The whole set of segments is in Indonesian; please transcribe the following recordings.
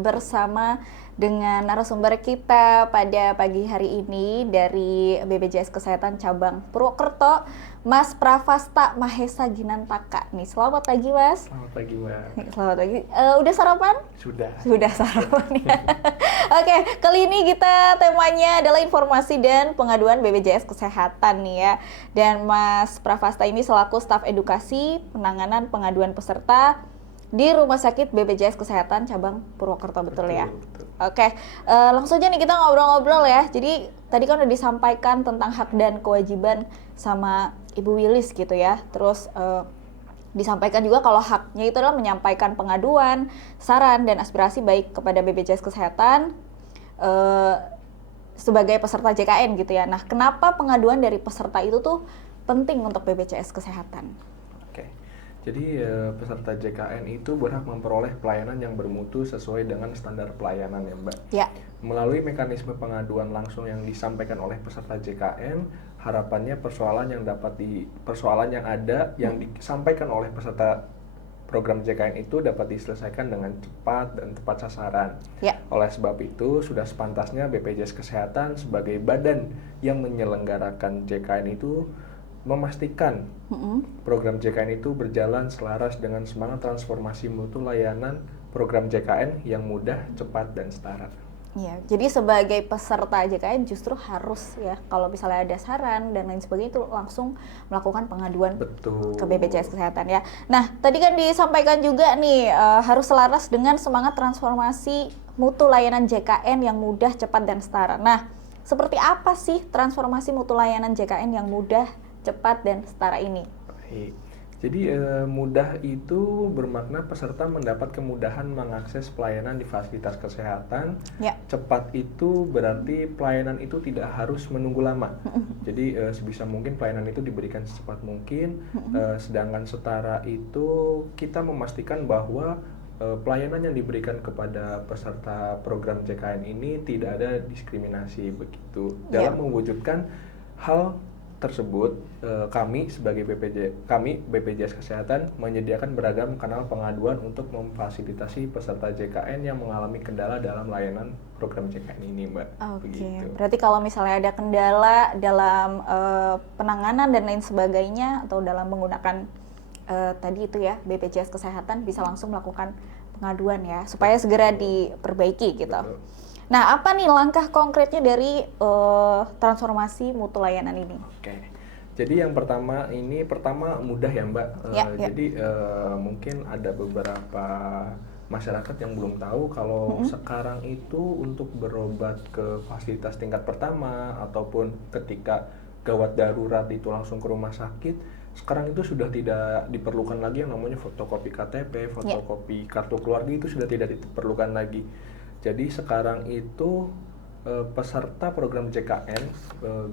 bersama dengan narasumber kita pada pagi hari ini dari BPJS Kesehatan Cabang Purwokerto, Mas Pravasta Mahesa Ginantaka. Nih, selamat pagi Mas. Selamat pagi Mbak. Selamat pagi. Udah sarapan? Sudah. Sudah sarapan ya. Oke, kali ini kita temanya adalah informasi dan pengaduan BPJS Kesehatan nih ya. Dan Mas Pravasta ini selaku staf edukasi penanganan pengaduan peserta di Rumah Sakit BPJS Kesehatan Cabang Purwokerto, betul ya? Betul. Oke, langsung aja nih kita ngobrol-ngobrol ya. Jadi tadi kan udah disampaikan tentang hak dan kewajiban sama Ibu Wilis gitu ya. Terus disampaikan juga kalau haknya itu adalah menyampaikan pengaduan, saran, dan aspirasi baik kepada BPJS Kesehatan sebagai peserta JKN gitu ya. Nah, kenapa pengaduan dari peserta itu tuh penting untuk BPJS Kesehatan? Oke. Jadi peserta JKN itu berhak memperoleh pelayanan yang bermutu sesuai dengan standar pelayanan ya Mbak. Ya. Melalui mekanisme pengaduan langsung yang disampaikan oleh peserta JKN, harapannya persoalan yang ada yang disampaikan oleh peserta program JKN itu dapat diselesaikan dengan cepat dan tepat sasaran. Ya. Oleh sebab itu, sudah sepantasnya BPJS Kesehatan sebagai badan yang menyelenggarakan JKN itu memastikan program JKN itu berjalan selaras dengan semangat transformasi mutu layanan program JKN yang mudah, cepat, dan setara. Ya, jadi sebagai peserta JKN justru harus ya, kalau misalnya ada saran dan lain sebagainya itu langsung melakukan pengaduan ke BPJS Kesehatan ya. Nah, tadi kan disampaikan juga nih harus selaras dengan semangat transformasi mutu layanan JKN yang mudah, cepat, dan setara. Nah, seperti apa sih transformasi mutu layanan JKN yang mudah, cepat, dan setara ini? Baik. Jadi mudah itu bermakna peserta mendapat kemudahan mengakses pelayanan di fasilitas kesehatan. Ya. Cepat itu berarti pelayanan itu tidak harus menunggu lama. Jadi sebisa mungkin pelayanan itu diberikan secepat mungkin. Sedangkan setara itu kita memastikan bahwa pelayanan yang diberikan kepada peserta program JKN ini tidak ada diskriminasi begitu. Dalam mewujudkan hal tersebut, kami sebagai BPJS Kesehatan menyediakan beragam kanal pengaduan untuk memfasilitasi peserta JKN yang mengalami kendala dalam layanan program JKN ini, Mbak. Oke. Berarti kalau misalnya ada kendala dalam penanganan dan lain sebagainya atau dalam menggunakan tadi itu ya BPJS Kesehatan bisa langsung melakukan pengaduan ya supaya segera diperbaiki gitu. Betul. Nah, apa nih langkah konkretnya dari transformasi mutu layanan ini? Oke, jadi yang pertama mudah ya Mbak. Jadi mungkin ada beberapa masyarakat yang belum tahu kalau sekarang itu untuk berobat ke fasilitas tingkat pertama ataupun ketika gawat darurat itu langsung ke rumah sakit, sekarang itu sudah tidak diperlukan lagi yang namanya fotokopi KTP, fotokopi kartu keluarga, itu sudah tidak diperlukan lagi. Jadi sekarang itu peserta program JKN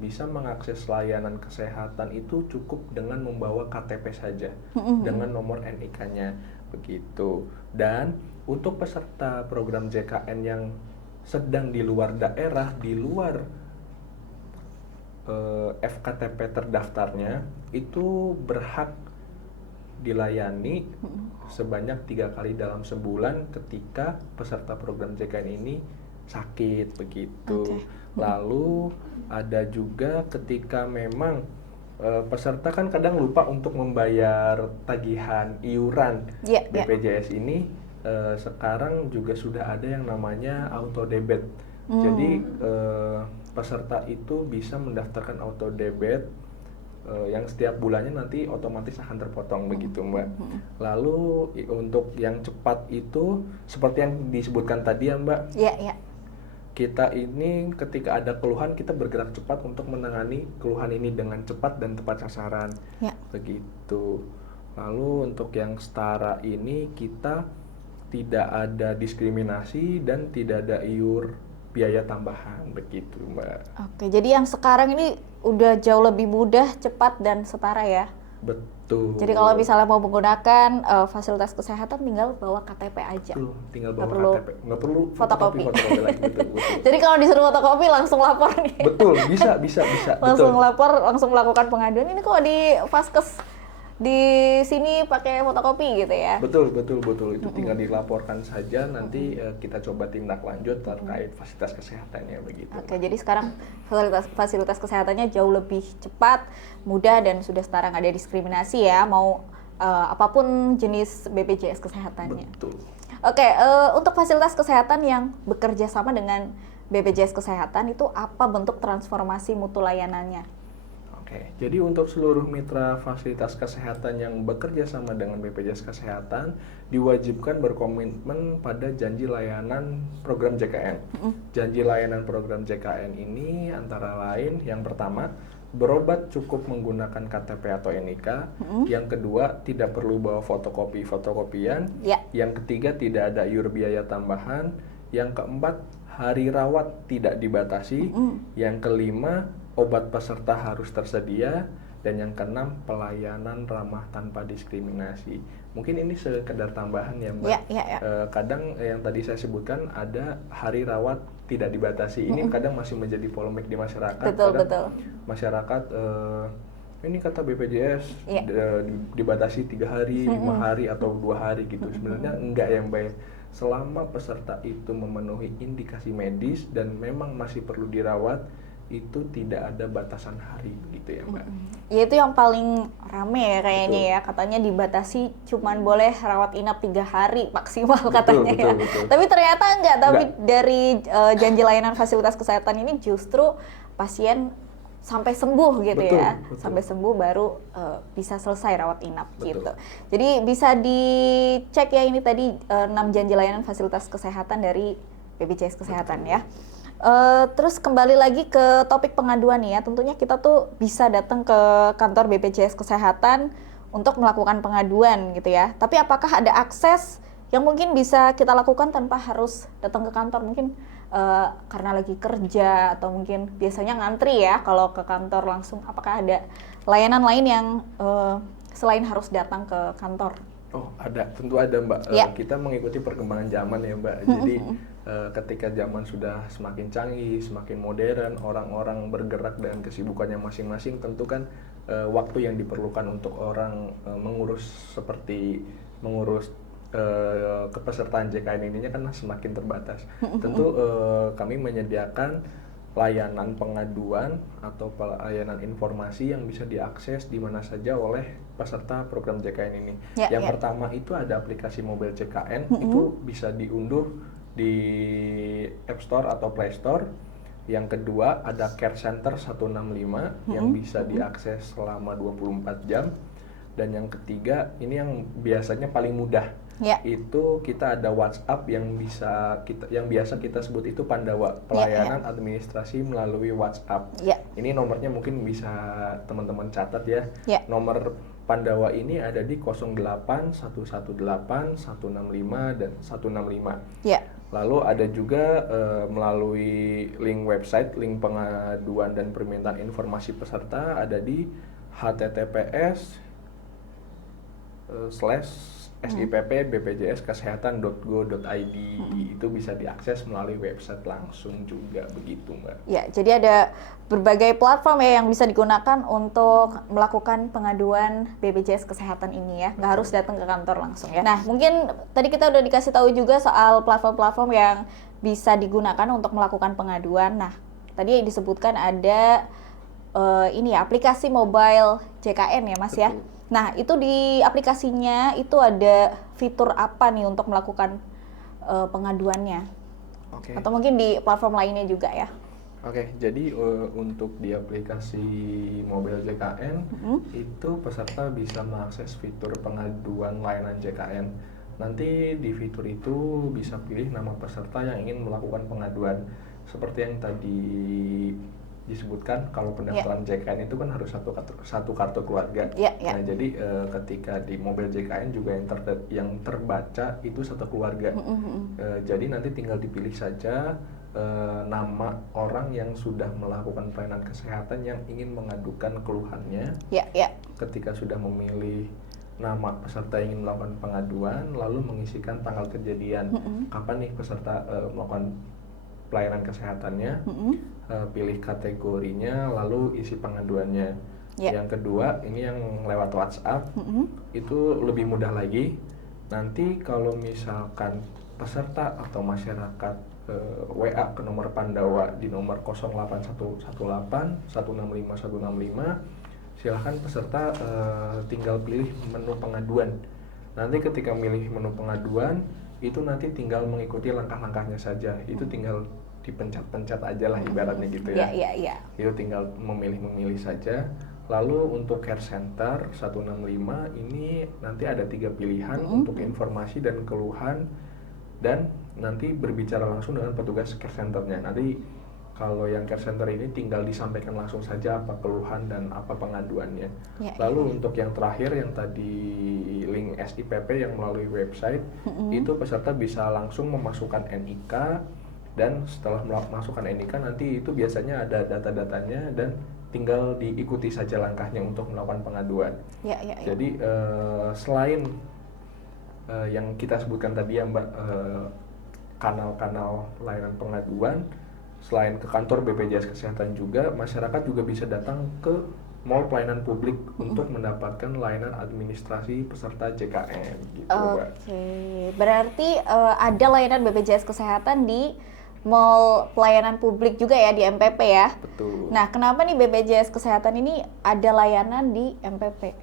bisa mengakses layanan kesehatan itu cukup dengan membawa KTP saja dengan nomor NIK-nya begitu. Dan untuk peserta program JKN yang sedang di luar daerah, di luar FKTP terdaftarnya, itu berhak dilayani sebanyak 3 kali dalam sebulan ketika peserta program JKN ini sakit begitu. Lalu ada juga ketika memang peserta kan kadang lupa untuk membayar tagihan iuran BPJS ini, sekarang juga sudah ada yang namanya auto debit. Jadi peserta itu bisa mendaftarkan auto debit yang setiap bulannya nanti otomatis akan terpotong begitu Mbak. Lalu untuk yang cepat itu seperti yang disebutkan tadi ya Mbak. Iya. Kita ini ketika ada keluhan kita bergerak cepat untuk menangani keluhan ini dengan cepat dan tepat sasaran. Ya. Begitu. Lalu untuk yang setara ini kita tidak ada diskriminasi dan tidak ada iur biaya tambahan begitu Mbak. Oke, jadi yang sekarang ini udah jauh lebih mudah, cepat, dan setara ya? Betul. Jadi kalau misalnya mau menggunakan fasilitas kesehatan tinggal bawa KTP aja. Betul, tinggal bawa KTP. Nggak perlu fotokopi lagi. Betul. Jadi kalau disuruh fotokopi langsung lapor nih. Betul, bisa. Langsung lapor, langsung melakukan pengaduan. Ini kok di Vaskes di sini pakai fotokopi gitu ya. Betul. Itu tinggal dilaporkan saja, nanti kita coba tindak lanjut terkait fasilitas kesehatannya begitu. Oke, jadi sekarang fasilitas kesehatannya jauh lebih cepat, mudah, dan sudah sekarang ada diskriminasi ya, mau apapun jenis BPJS kesehatannya. Betul. Oke, untuk fasilitas kesehatan yang bekerja sama dengan BPJS Kesehatan itu apa bentuk transformasi mutu layanannya? Oke, jadi untuk seluruh mitra fasilitas kesehatan yang bekerja sama dengan BPJS Kesehatan diwajibkan berkomitmen pada janji layanan program JKN. Janji layanan program JKN ini antara lain yang pertama, berobat cukup menggunakan KTP atau NIK. Yang kedua, tidak perlu bawa fotokopian. Yang ketiga, tidak ada iur biaya tambahan. Yang keempat, hari rawat tidak dibatasi. Yang kelima, obat peserta harus tersedia. Dan yang keenam, pelayanan ramah tanpa diskriminasi. Mungkin ini sekedar tambahan ya Mbak. Kadang yang tadi saya sebutkan ada hari rawat tidak dibatasi. Ini kadang masih menjadi polemik di masyarakat. Betul. Masyarakat ini kata BPJS dibatasi 3 hari, 5 hari atau 2 hari gitu. Sebenarnya enggak ya Mbak. Selama peserta itu memenuhi indikasi medis dan memang masih perlu dirawat, itu tidak ada batasan hari begitu ya Mbak. Ya itu yang paling rame ya kayaknya. Betul. Ya katanya dibatasi cuman boleh rawat inap 3 hari maksimal katanya. Betul. Tapi ternyata enggak. Tapi dari janji layanan fasilitas kesehatan ini justru pasien sampai sembuh gitu. Betul. Sampai sembuh baru bisa selesai rawat inap. Gitu. Jadi bisa dicek ya ini tadi 6 janji layanan fasilitas kesehatan dari BPJS Kesehatan. Ya. Terus kembali lagi ke topik pengaduan nih ya, tentunya kita tuh bisa datang ke kantor BPJS Kesehatan untuk melakukan pengaduan gitu ya. Tapi apakah ada akses yang mungkin bisa kita lakukan tanpa harus datang ke kantor? Mungkin karena lagi kerja atau mungkin biasanya ngantri ya kalau ke kantor langsung. Apakah ada layanan lain yang selain harus datang ke kantor? Oh ada, tentu ada Mbak. Kita mengikuti perkembangan zaman ya Mbak. Jadi ketika zaman sudah semakin canggih, semakin modern, orang-orang bergerak dengan kesibukannya masing-masing, tentu kan waktu yang diperlukan untuk orang mengurus kepesertaan JKN ininya kan semakin terbatas. Tentu kami menyediakan layanan pengaduan atau pelayanan informasi yang bisa diakses di mana saja oleh peserta program JKN ini. Yang pertama itu ada aplikasi mobile JKN, itu bisa diunduh di App Store atau Play Store. Yang kedua ada Care Center 165 yang bisa diakses selama 24 jam. Dan yang ketiga, ini yang biasanya paling mudah. Itu kita ada WhatsApp yang biasa kita sebut itu Pandawa, pelayanan administrasi melalui WhatsApp. Ini nomornya mungkin bisa teman-teman catat ya. Nomor Pandawa ini ada di 08 118 165 dan 165. Lalu ada juga melalui link website, link pengaduan dan permintaan informasi peserta ada di https://sipp.bpjskesehatan.go.id. Itu bisa diakses melalui website langsung juga begitu Mbak. Ya, jadi ada berbagai platform ya yang bisa digunakan untuk melakukan pengaduan BPJS Kesehatan ini ya. Nggak harus datang ke kantor langsung ya. Nah, mungkin tadi kita udah dikasih tahu juga soal platform-platform yang bisa digunakan untuk melakukan pengaduan. Nah, tadi disebutkan ada ini ya, aplikasi mobile JKN ya Mas. Betul. Ya. Nah, itu di aplikasinya itu ada fitur apa nih untuk melakukan pengaduannya? Atau mungkin di platform lainnya juga ya? Jadi untuk di aplikasi mobile JKN itu peserta bisa mengakses fitur pengaduan layanan JKN. Nanti di fitur itu bisa pilih nama peserta yang ingin melakukan pengaduan. Seperti yang tadi disebutkan, kalau pendaftaran JKN itu kan harus satu kartu keluarga. Nah, jadi ketika di mobil JKN juga yang terbaca itu satu keluarga. Jadi nanti tinggal dipilih saja nama orang yang sudah melakukan pelayanan kesehatan yang ingin mengadukan keluhannya. Ketika sudah memilih nama peserta yang ingin melakukan pengaduan, lalu mengisikan tanggal kejadian, kapan nih peserta melakukan pelayanan kesehatannya, pilih kategorinya, lalu isi pengaduannya. Yang kedua, ini yang lewat WhatsApp, itu lebih mudah lagi. Nanti kalau misalkan peserta atau masyarakat WA ke nomor Pandawa di nomor 08118 165 165, silahkan peserta tinggal pilih menu pengaduan. Nanti ketika milih menu pengaduan, itu nanti tinggal mengikuti langkah-langkahnya saja. Itu tinggal dipencet-pencet aja lah ibaratnya gitu ya. Itu tinggal memilih saja. Lalu untuk care center 165 ini nanti ada 3 pilihan untuk informasi dan keluhan, dan nanti berbicara langsung dengan petugas care centernya. Nanti kalau yang care center ini tinggal disampaikan langsung saja apa keluhan dan apa pengaduannya. Lalu untuk yang terakhir yang tadi link SIPP yang melalui website, itu peserta bisa langsung memasukkan NIK, dan setelah memasukkan NIK nanti itu biasanya ada data-datanya dan tinggal diikuti saja langkahnya untuk melakukan pengaduan. Jadi selain yang kita sebutkan tadi ya Mbak, kanal-kanal layanan pengaduan, selain ke kantor BPJS Kesehatan juga, masyarakat juga bisa datang ke mall pelayanan publik untuk mendapatkan layanan administrasi peserta JKN gitu Mbak. Berarti ada layanan BPJS Kesehatan di mall pelayanan publik juga ya, di MPP ya? Betul. Nah, kenapa nih BPJS Kesehatan ini ada layanan di MPP?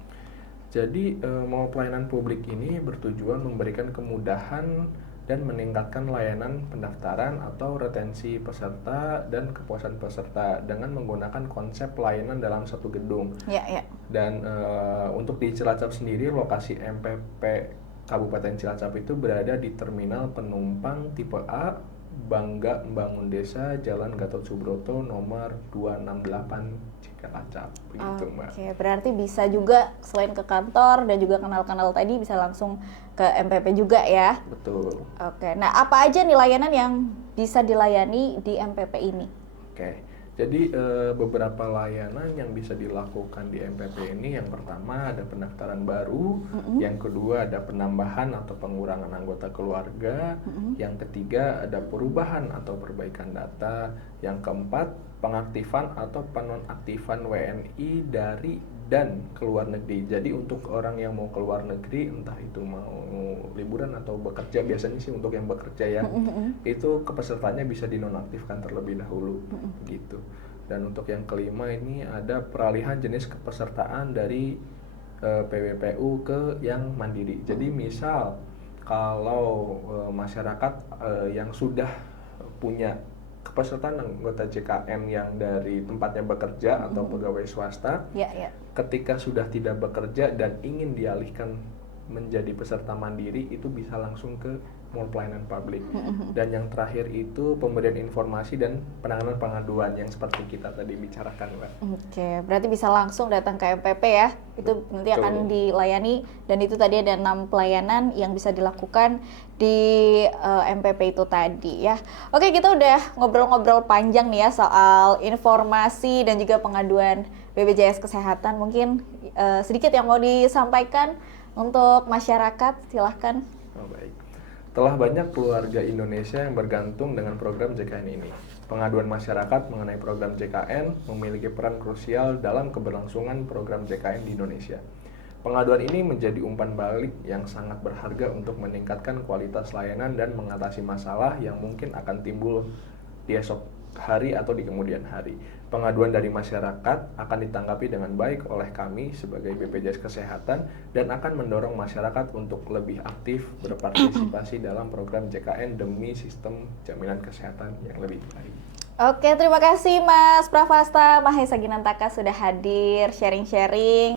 Jadi mall pelayanan publik ini bertujuan memberikan kemudahan dan meningkatkan layanan pendaftaran atau retensi peserta dan kepuasan peserta dengan menggunakan konsep pelayanan dalam satu gedung. Dan untuk di Cilacap sendiri, lokasi MPP Kabupaten Cilacap itu berada di Terminal Penumpang Tipe A, Bangga Membangun Desa, Jalan Gatot Subroto nomor 268 Cilacap, begitu Mbak. Berarti bisa juga selain ke kantor dan juga kanal-kanal tadi bisa langsung ke MPP juga ya? Betul. Nah apa aja nih layanan yang bisa dilayani di MPP ini? Jadi beberapa layanan yang bisa dilakukan di MPP ini, yang pertama ada pendaftaran baru, yang kedua ada penambahan atau pengurangan anggota keluarga, yang ketiga ada perubahan atau perbaikan data, yang keempat pengaktifan atau penonaktifan WNI dari dan keluar negeri. Jadi untuk orang yang mau keluar negeri, entah itu mau liburan atau bekerja, biasanya sih untuk yang bekerja ya, itu kepesertaannya bisa dinonaktifkan terlebih dahulu gitu. Dan untuk yang kelima ini ada peralihan jenis kepesertaan dari PWPU ke yang mandiri. Jadi misal kalau masyarakat yang sudah punya kepesertaan anggota JKN yang dari tempatnya bekerja atau pegawai swasta, ketika sudah tidak bekerja dan ingin dialihkan menjadi peserta mandiri, itu bisa langsung ke mall pelayanan publik. Dan yang terakhir itu pemberian informasi dan penanganan pengaduan yang seperti kita tadi bicarakan, Mbak. Berarti bisa langsung datang ke MPP ya, itu nanti akan dilayani, dan itu tadi ada 6 pelayanan yang bisa dilakukan di MPP itu tadi ya. Kita udah ngobrol-ngobrol panjang nih ya soal informasi dan juga pengaduan BPJS Kesehatan. Mungkin sedikit yang mau disampaikan untuk masyarakat, silahkan. Baik. Telah banyak keluarga Indonesia yang bergantung dengan program JKN ini. Pengaduan masyarakat mengenai program JKN memiliki peran krusial dalam keberlangsungan program JKN di Indonesia. Pengaduan ini menjadi umpan balik yang sangat berharga untuk meningkatkan kualitas layanan dan mengatasi masalah yang mungkin akan timbul di esok hari atau di kemudian hari. Pengaduan dari masyarakat akan ditanggapi dengan baik oleh kami sebagai BPJS Kesehatan dan akan mendorong masyarakat untuk lebih aktif berpartisipasi dalam program JKN demi sistem jaminan kesehatan yang lebih baik. Terima kasih Mas Pravasta Mahesa Ginantaka sudah hadir sharing-sharing.